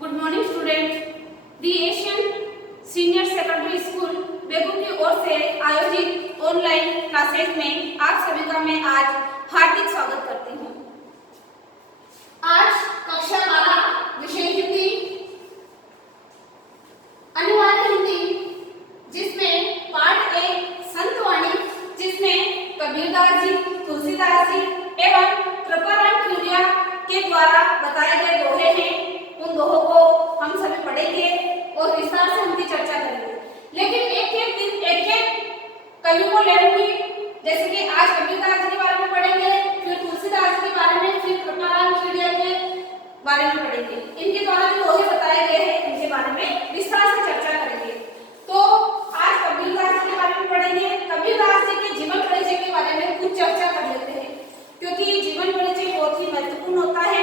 Good morning student. The Asian senior secondary school Begu की ओर से आयोजित ऑनलाइन क्लासेस में आप सभी का मैं आज हार्दिक स्वागत करती हूँ। आज कक्षा 12 विषय हिंदी, अनिवार्य हिंदी, जिसमें पाठ 1 संतवाणी, जिसमें कबीरदास जी, तुलसीदास जी एवं कृपाराम खिवरिया के द्वारा बताए गए दोहे हैं। उन दोहों को हम सभी पढ़ेंगे और विस्तार से उनकी चर्चा करेंगे। लेकिन एक कवि को लेंगे, जैसे कि आज कबीरदास जी के बारे में पढ़ेंगे, फिर तुलसीदास जी के बारे में, फिर कृपाराम खिवरिया के बारे में पढ़ेंगे। इनके द्वारा जो दोहे बताए गए हैं इनके बारे में विस्तार से चर्चा करेंगे। तो आज कबीरदास जी के बारे में पढ़ेंगे। कबीरदास जी के जीवन परिचय के बारे में कुछ चर्चा कर लेते हैं, क्योंकि जीवन परिचय बहुत ही महत्वपूर्ण होता है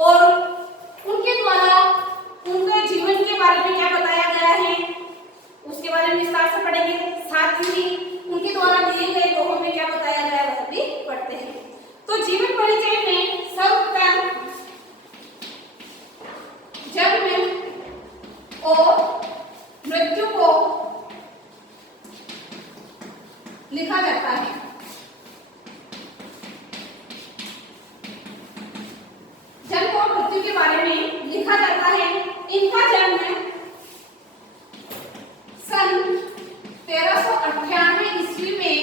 और उनके द्वारा उनके जीवन के बारे में क्या बताया गया है उसके बारे में विस्तार से पढ़ेंगे। साथ ही उनके द्वारा दिए गए दोहों में क्या बताया गया है वह भी पढ़ते हैं। तो जीवन परिचय में सर्वप्रथम जन्म और मृत्यु को लिखा जाता है। जन्म और मृत्यु के बारे में लिखा जाता है। इनका जन्म सन 1398 ईस्वी में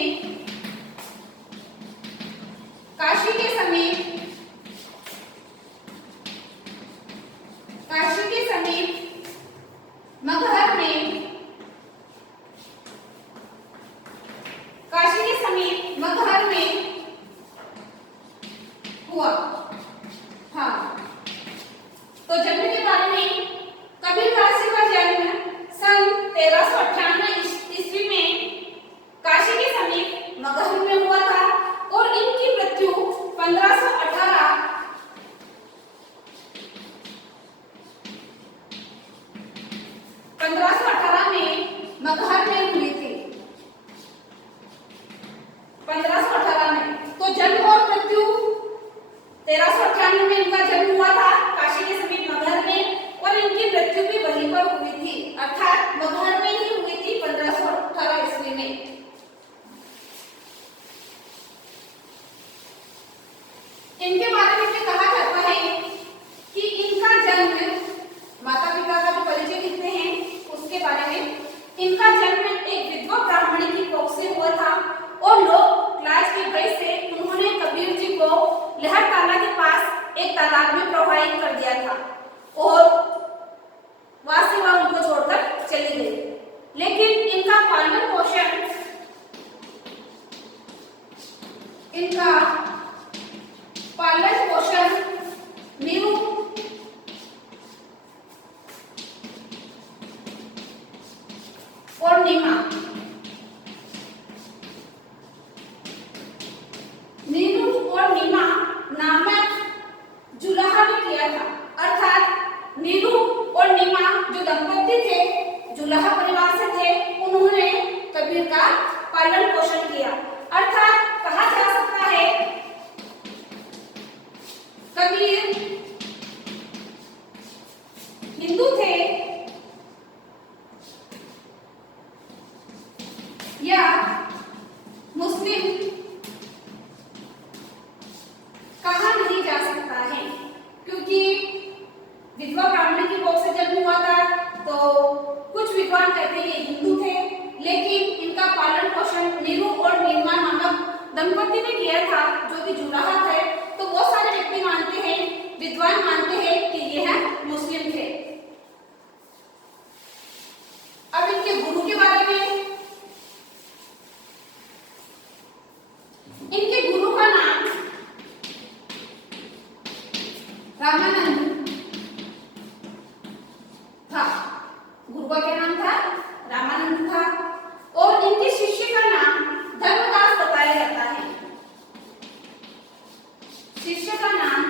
काशी के समीप मगहर में हुआ। हाँ, तो जन्म के बारे में कबीरदास जी का जन्म सन 1398 ईस्वी में काशी के समीप मगहर में हुआ था और इनकी मृत्यु 1518 में मगहर में हुई थी। 1518 में। तो जन्म और मृत्यु 1398 में इनका जन्म हुआ था काशी के समीप मगहर में और इनकी मृत्यु भी वहीं पर हुई थी, अर्थात मगहर में ही हुई थी 1518 ईस्वी में। इनके बारे में कहा जाता है कि इनका जन्म, माता पिता का जो परिचय लिखते हैं उसके बारे में, इनका जन्म एक विधवा ब्राह्मणी की कोख से हुआ था और लोग लाज के भय से उन्होंने कबीर जी को लहरताला के पास एक तालाब में प्रवाहित कर दिया था और वहां से वह उनको छोड़कर चली गई। लेकिन इनका पालन पोषण नीरू और नीमा नामक जुलाहा में किया था। अर्थात नीरू और नीमा जो दंपति थे, जुलाहा परिवार से थे, उन्होंने कबीर का पालन पोषण किया। अर्थात कहा जा सकता है कबीर हिंदू थे या मुस्लिम कहा नहीं जा सकता है, क्योंकि विधवा ब्राह्मणी की कोख से जन्म हुआ था। तो कुछ विद्वान कहते हैं ये हिंदू थे, लेकिन इनका पालन पोषण नीरू और नीमा नामक दंपति ने किया था जो कि जुलाहा थे। तो बहुत सारे व्यक्ति मानते हैं, विद्वान मानते हैं कि यह मुस्लिम थे। अब इनके गुरु के बारे में, इनके गुरु का नाम रामानंद था। गुरु का क्या नाम था? रामानंद था। और इनके शिष्य का नाम धर्मदास बताया जाता है। शिष्य का नाम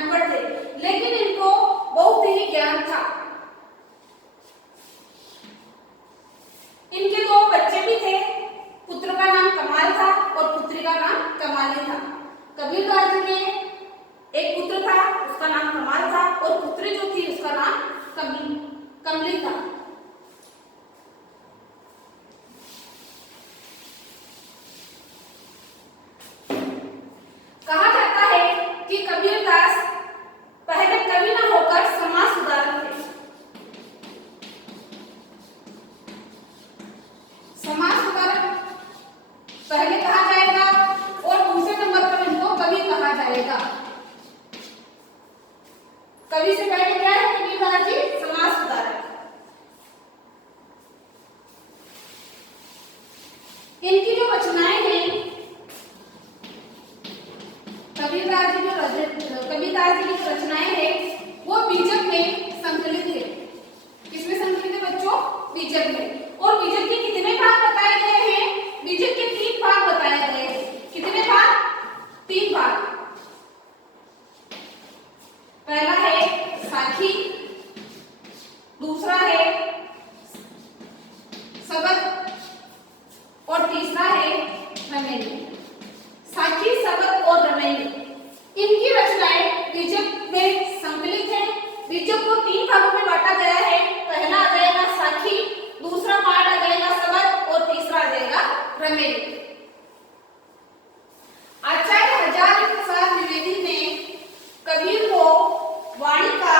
अनपढ़ थे, लेकिन इनको बहुत ही ज्ञान था। इनके दो बच्चे भी थे, पुत्र का नाम कमाल था और पुत्री का नाम कमाली था। कबीरदास जी के एक पुत्र था, उसका नाम कमाल था, और पुत्री जो थी उसका नाम कमली था। कहा जाता है कि कबीरदास पहले कवि न होकर समाज सुधारक थे। समाज सुधारक पहले कहा जाएगा और दूसरे नंबर पर इनको कवि कहा जाएगा। कवि से पहले क्या है कबीरदास जी? समाज सुधारक। इनकी जो रचनाएं हैं, कबीरदास जी की जो रचनाएं हैं वो बीजक में संकलित है। किसमें संकलित है बच्चों? बीजक में। और बीजक के कितने भाग बताए गए हैं? बीजक के 3 भाग बताए गए हैं। कितने भाग? 3 भाग। पहला है साखी, दूसरा है सबक और तीसरा है रमेली। साखी, सबक और रमेली, इनकी रचनाएं बीजक में संकलित है। बीजक को 3 भागों में बांटा गया है। पहला आ जाएगा साखी, दूसरा पार्ट आ जाएगा सबक और तीसरा आ जाएगा रमेली। आचार्य हजारी प्रसाद द्विवेदी ने कबीर को वाणी का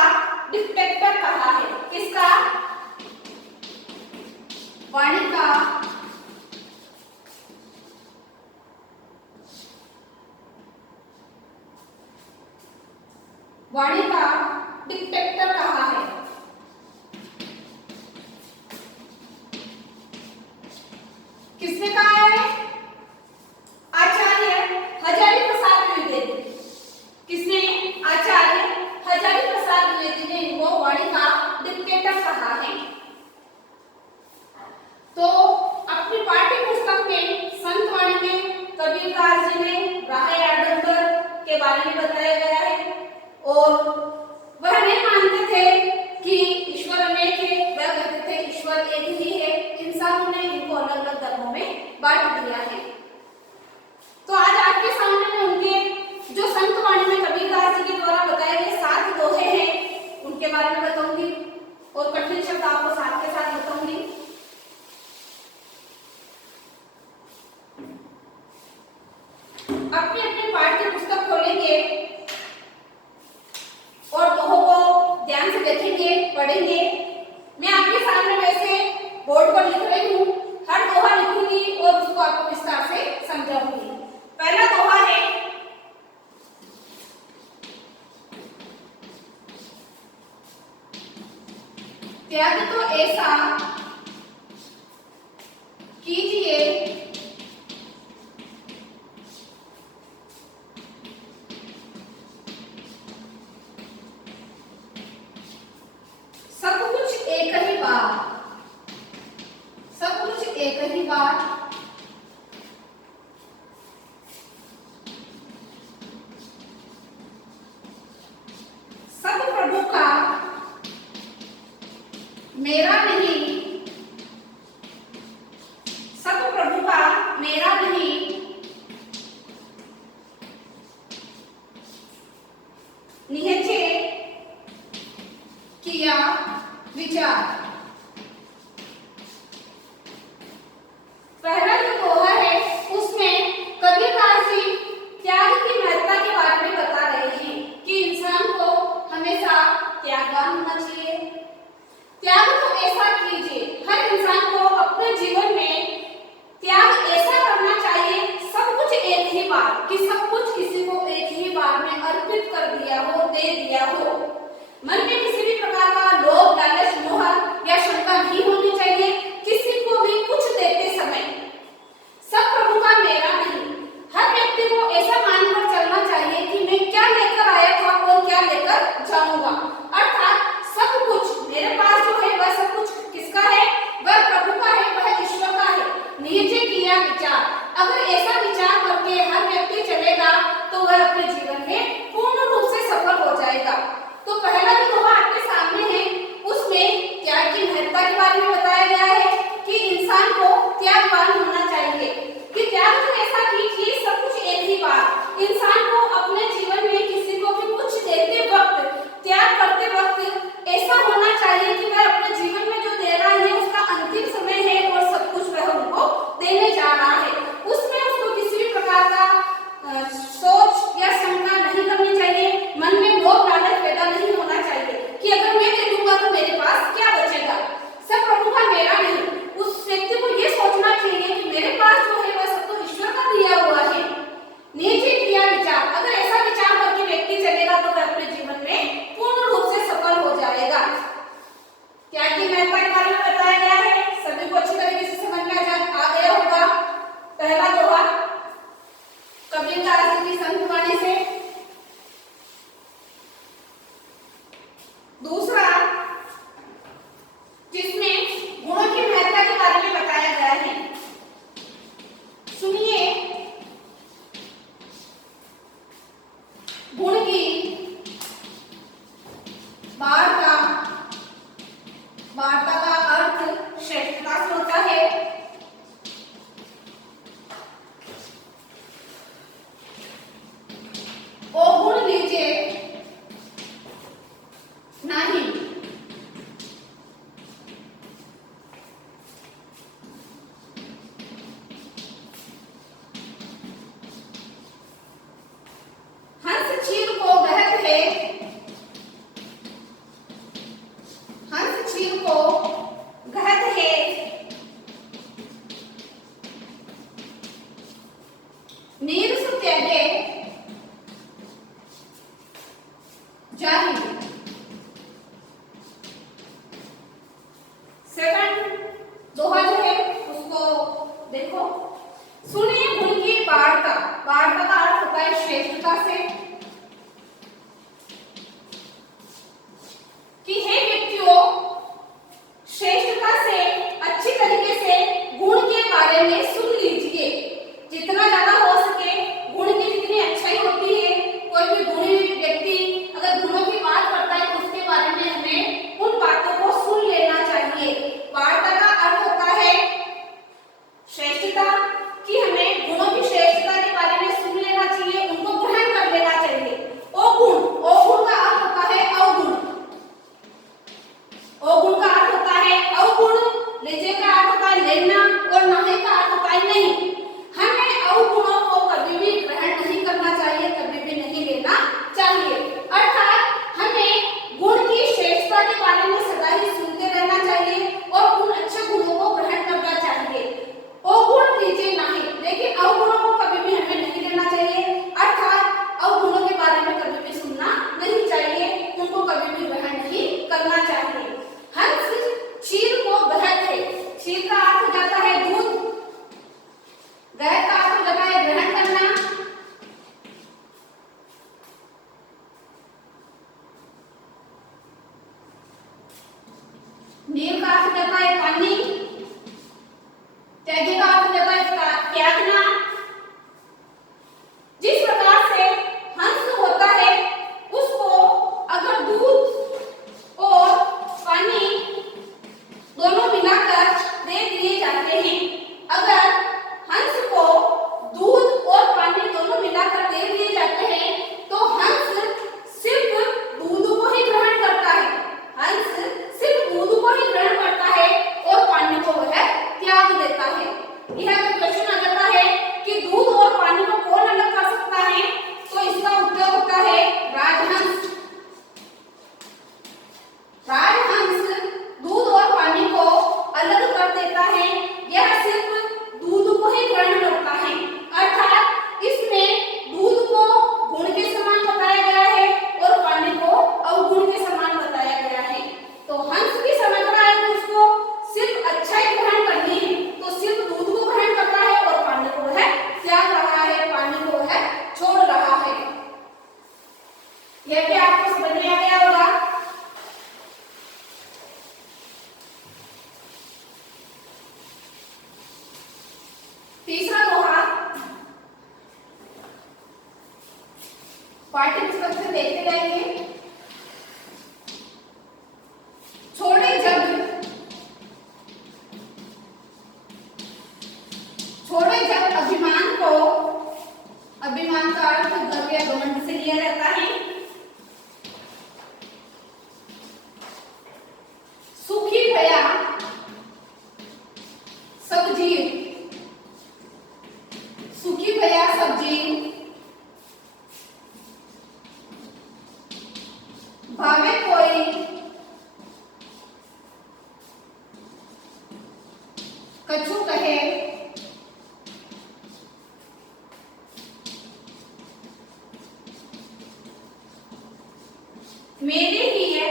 डिक्टेटर कहा है। किसका? वाणी का डिक्टेटर कहा है। किसने कहा है? आचार्य हजारी प्रसाद द्विवेदी। किसने? आचार्य हजारी प्रसाद द्विवेदी ने इनको वाणी का डिक्टेटर कहा है। तो अपनी पाठ्य पुस्तक में संत वाणी में कबीरदास जी ने राहे आडम्बर के बारे में बताया गया है। और वह नहीं मानते थे कि ईश्वर अनेक है, वह कहते थे ईश्वर एक ही है। इंसानों ने इनको अलग अलग धर्मों में बांट दिया है। तो आज आपके सामने में उनके जो संत वाणी में कबीरदास जी के द्वारा बताए गए 7 दोहे हैं, उनके बारे में बताऊंगी और कठिन शब्द आपको साथ के साथ बताऊंगी। अपनी अपनी पाठ्य पुस्तक खोलेंगे और दोहों को ध्यान से देखेंगे, पढ़ेंगे। मैं आपके सामने वैसे बोर्ड पर लिख रही हूँ, हर दोहा लिखूंगी और उसको आपको विस्तार से समझाऊंगी। पहला दोहा है, त्याग तो ऐसा कीजिए सब कुछ एक ही बार, सब कुछ एक ही बार, सब प्रभु का मेरा नहीं, सब प्रभु का मेरा नहीं, निहचे किया विचार। पहला जो दोहा है उसमें कबीरदास जी त्याग की महत्ता के बारे में बता रहे हैं कि इंसान को हमेशा त्यागवान होना चाहिए। त्याग तो ऐसा कीजिए, हर इंसान को अपने जीवन में त्याग ऐसा करना चाहिए, सब कुछ एक ही बार, कि सब कुछ किसी को एक ही बार में अर्पित कर दिया हो, दे दिया हो। मन में किसी भी प्रकार का लोभ, लालच, मोह जाहिर। सेकंड दोहा जो है उसको देखो। सुनिए गुण की वार्ता। वार्ता का अर्थ होता है श्रेष्ठता से, कि हे व्यक्तियों, श्रेष्ठता से अच्छी तरीके से गुण के बारे में सुन लीजिए। जितना ज्यादा हो सके गुण की जितनी अच्छाई होती है, कोई भी गुणी व्यक्ति अगर गुणों की बात करता है तो उसके बारे में हमें उन बातों को सुन लेना चाहिए। वार्ता का अर्थ होता है श्रेष्ठता, कि हमें गुणों की श्रेष्ठता के बारे में सुन लेना चाहिए, उनको ग्रहण कर लेना चाहिए। अवगुण का अर्थ होता है अवगुण। अवगुण का अर्थ होता है अवगुण, लीजिए का अर्थ होता है लेना, और नाहे का अर्थ होता है नहीं। हमें अवगुणों को कभी भी ग्रहण नहीं करना चाहिए, कभी भी नहीं लेना चाहिए। अर्थात हमें गुण की श्रेष्ठता के बारे में सदा ही सुनते रहना चाहिए और उन अच्छे गुणों को ग्रहण करना चाहिए। अवगुण लीजिए नहीं, लेकिन अवगुणों को कभी भी हमें नहीं लेना चाहिए। अर्थात अवगुणों के बारे में कभी भी सुनना नहीं चाहिए, उनको कभी भी ग्रहण नहीं करना चाहिए। हंस क्षीर को बहत है। क्षीर का अर्थ हो जाता है दूध, बहत का अर्थ हो जाता है ग्रहण करना। नील का अर्थ हो जाता है पानी। त्यागी का अर्थ हो जाता है त्यागना। जिस प्रकार से हंस होता है उसको अगर दूध और पानी दोनों मिलाकर दे दिए जाते हैं, अगर हंस को दूध और पानी दोनों मिलाकर दे दिए जाते हैं तो हंस सिर्फ दूध को ही ग्रहण करता है। हंस सिर्फ दूध को ही ग्रहण करता है और पानी को वह त्याग देता है। यह क्वेश्चन आ जाता है कि दूध और पानी को कौन अलग कर सकता है, तो इसका उत्तर होता है राजहंस। राजहंस दूध और पानी को अलग कर देता है, यह सिर्फ दूध को ही ग्रहण करता है। अर्थात इसमें दूध को गुण के समान बताया गया है और पानी को अवगुण के समान बताया गया है। तो हंस की समझना है कि उसको सिर्फ अच्छाई ग्रहण करनी है, तो सिर्फ दूध को ग्रहण करता है और पानी को वह त्याग रहा है, पानी को वह छोड़ रहा है। यह भी आपको समझ में आ गया होगा। तीसरा दोहा पाठ्य पुस्तक से देखते जाएंगे। छोड़े जब अभिमान को, अभिमान का अर्थ गर्व या घमंड से लिया जाता है। सुखी भया सब जीव, सुखी भया सब जीव, भावे कोई कछु कहे, मेरे ही है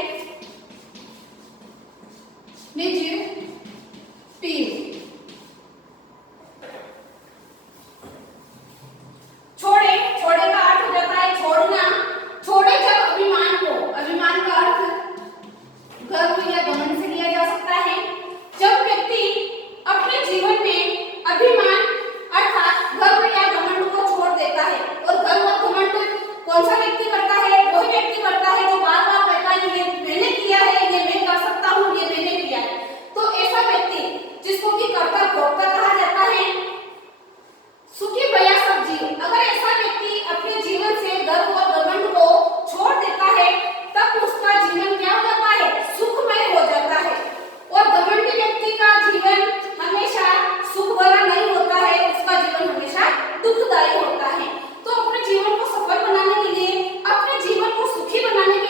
निज पीर। छोड़े, छोड़े का अर्थ हो जाता है छोड़ना। छोड़े जब अभिमान को, अभिमान का अर्थ गर्व या घमंड से लिया जा सकता है। जब व्यक्ति अपने जीवन में अभिमान अर्थात गर्व या घमंड को छोड़ देता है, और गर्व और घमंड कौन सा व्यक्ति करता है? वही व्यक्ति करता है जो बार बार कहता है ये मैंने किया है, ये मैं कर सकता हूँ, ये मैंने किया है। तो ऐसा व्यक्ति जिसको कि कर्ता भोक्ता कहा जाता है, सुखी भया सब जीव। अगर ऐसा व्यक्ति अपने जीवन से गर्व और घमंड को छोड़ देता है तब उसका जीवन क्या हो जाता है? सुखमय हो जाता है। और घमंडी व्यक्ति का जीवन हमेशा सुख भरा नहीं होता है, उसका जीवन हमेशा दुखदायी होता है। तो अपने जीवन को सफल बनाने के लिए, अपने जीवन को सुखी बनाने के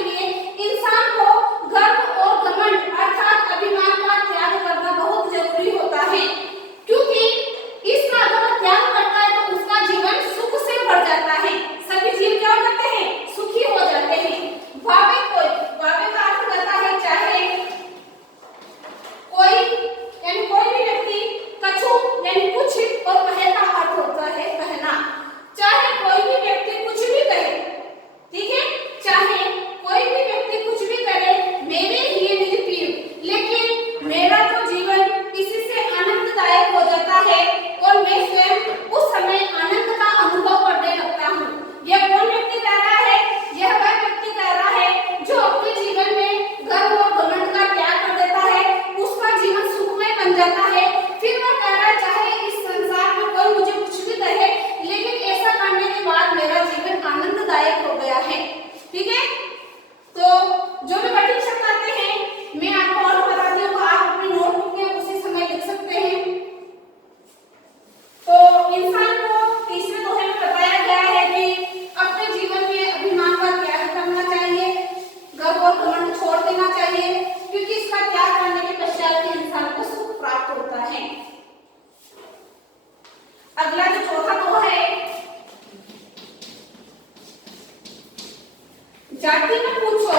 जाति न पूछो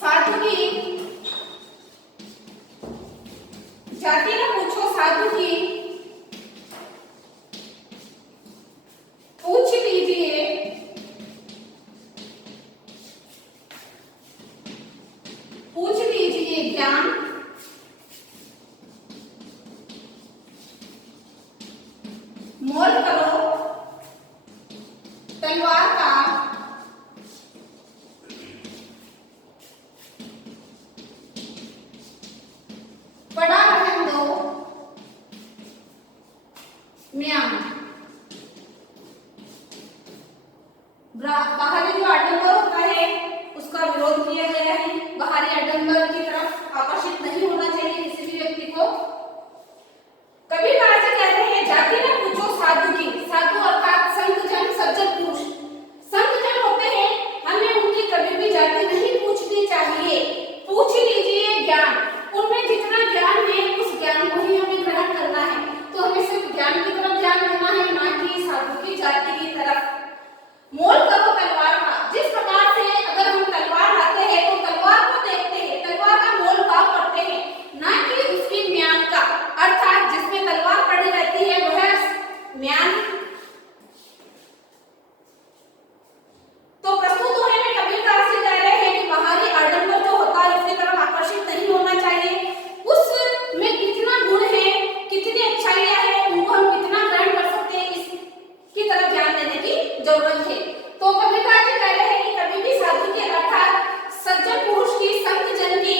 साधु की, जाति न पूछो साधु की, पूछ लीजिए ज्ञान, मोल करो तलवार का, पड़ा रहने दो म्यान। बाहरी जो आडंबर होता है उसका विरोध किया गया है। बाहरी आडंबर की तरफ आकर्षित नहीं होना चाहिए किसी भी व्यक्ति को। कबीरदास जी कहते हैं जाति न पूछो साधु की, साधु अर्थात संत जन सज्जन पुरुष। संत जन होते हैं, हमें उनकी कभी भी जाति नहीं पूछनी चाहिए। पूछ लीजिए ज्ञान, उनमें जितना ज्ञान है उस ज्ञान को ही हमें ग्रहण करना है। तो हमें सिर्फ ज्ञान की तरफ ध्यान देना है, ना कि साधु की जाति की तरफ। मोल करो तलवार का, जिस प्रकार से अगर हम तलवार लाते हैं तो तलवार को देखते हैं, तलवार का मोल भाव करते हैं, ना कि उसकी म्यान का, अर्थात जिसमें तलवार पड़ी रहती है वह म्यान। तो प्रस्तुत होने में कबीरदास जी कह रहे हैं कि बाहरी आडंबर जो होता है उसकी तरफ आकर्षित नहीं होना चाहिए। उसमें कितना गुण है, कितनी अच्छाइयां है, उनको हम कितना ग्रहण कर सकते हैं, इसकी तरफ ध्यान देने की जरूरत है। तो कबीरदास जी कह रहे हैं कि कभी भी साधु के अर्थात सज्जन पुरुष की, संत जन की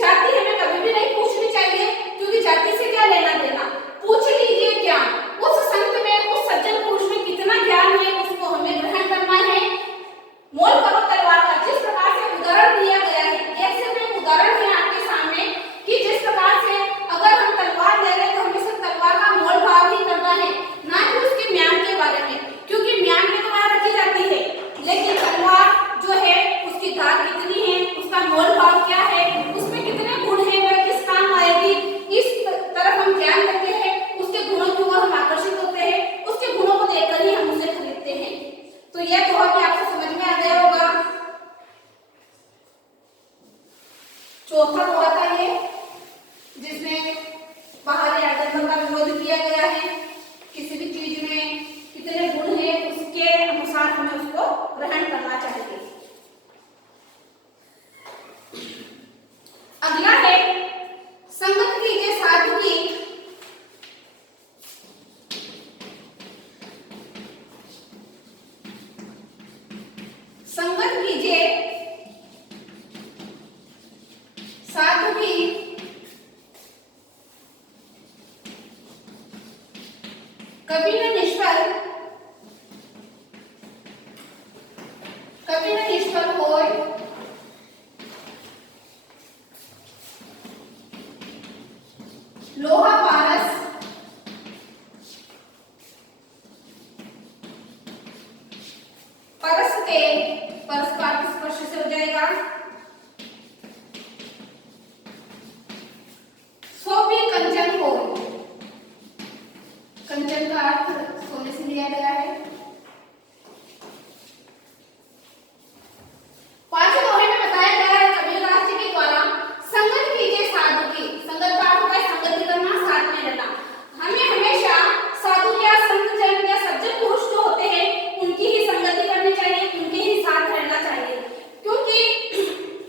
जाति हमें कभी भी नहीं पूछनी चाहिए, क्योंकि जाति से क्या लेना देना। पूछ लीजिए ज्ञान, उस संत में, उस सज्जन पुरुष में कितना ज्ञान है उसको हमें ग्रहण करना है। मोल करो तलवार का, जिस प्रकार से उदाहरण दिया गया है, यह सिर्फ एक उदाहरण है आपके सामने कि जिस प्रकार से अगर हम तलवार ले रहे हैं तो हमें सिर्फ तलवार का मोल भाव ही करना है, ना कि उसके म्यान के बारे में, क्योंकि म्यान में तो वहां रखी जाती है, लेकिन तलवार जो है उसकी धार कितनी है, उसका मोल भाव क्या है, उसमें कितने गुण है, वह किस काम आएगी, इस तरफ हम ध्यान देते हैं, उसके गुणों की ओर हम आकर्षित होते हैं, उसके गुणों को देखकर ही हम उसे खरीदते हैं। तो यह दोहा भी आपको समझ में आ गया होगा। चौथा दोहा था ये, जिसमें बाहरी आडंबर का विरोध किया गया है। किसी भी चीज में कितने गुण है उसके अनुसार हमें उसको ग्रहण करना चाहिए। अगला है संगत कीजिए साधु की, संगत कीजिए साधु की, कभी न निष्फल, कभी न निष्फल होय, लोहा पारस, परस के, परस का अर्थ स्पर्श से हो जाएगा, सो भी कंचन हो, कंचन का अर्थ सोने से लिया गया है। पांचवें दोहे में बताया गया है कबीरदास जी के द्वारा संगत कीजिए साधु की। संगत का अर्थ होता है संगति करना, साथ में रहना। हमें हमेशा साधु या संत जन या सज्जन पुरुष जो होते हैं उनकी ही संगति करनी चाहिए, उनके ही साथ रहना चाहिए, क्योंकि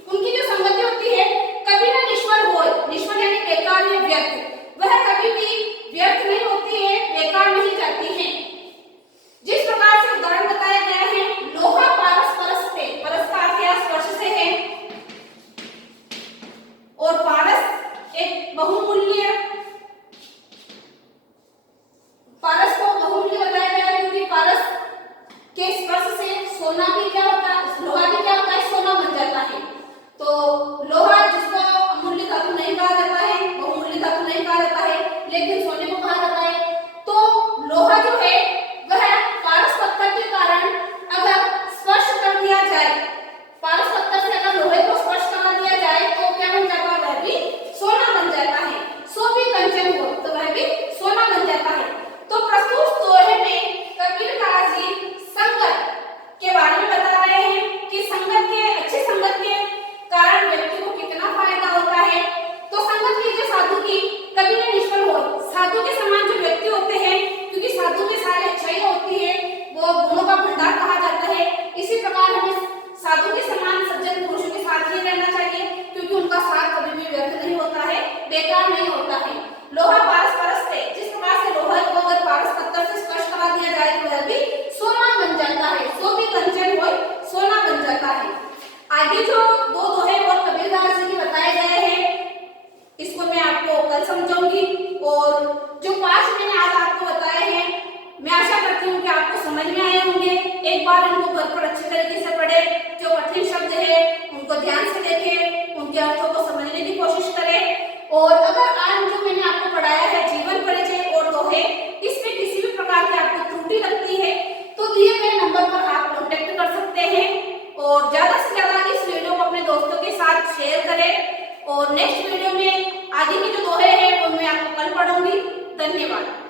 उनकी जो संगति होती है कभी ना निष्फल हो, निष्फल यानी बेकार या व्यर्थ, वह कभी भी व्यर्थ नहीं होती है, बेकार नहीं जाती है। जिस प्रकार से उदाहरण बताया गया है, लोहा पारस, परस पे, परस का अर्थ है स्पर्श से है, और पारस एक बहुमूल्य, पारस को बहुमूल्य बताया गया है क्योंकि पारस के स्पर्श से सोना भी क्या होता है, लोहा भी क्या होता है, सोना बन जाता है। तो लोहा जिसको अमूल्य धातु नहीं कहा जाता है, बहुमूल्य धातु नहीं कहा जाता है, लेकिन सोने को कहा जाता है। तो लोहा जो है वह पारस पत्थर के कारण अगर स्पर्श कर दिया जाए, पारस पत्थर से अगर लोहे को स्पर्श करा दिया जाए तो क्या बन जाता है, वह भी सोना बन जाता है। सो भी कंचन हो, तो वह भी सोना बन जाता है। तो प्रस्तुत दोहे में कबीरदास जी संगत एक बार इनको घर पर अच्छे तरीके से पढ़े, जो कठिन शब्द है उनको ध्यान से देखें, उनके अर्थों को समझने की कोशिश करें। और अगर आज जो मैंने आपको पढ़ाया है जीवन परिचय और दोहे, इसमें किसी भी प्रकार की आपको त्रुटि लगती है तो दिए गए नंबर पर आप कांटेक्ट कर सकते हैं। और ज्यादा से ज्यादा इस वीडियो को अपने दोस्तों के साथ शेयर करें। और नेक्स्ट वीडियो में आगे के जो दोहे हैं वो मैं आपको कल पढ़ूंगी। धन्यवाद।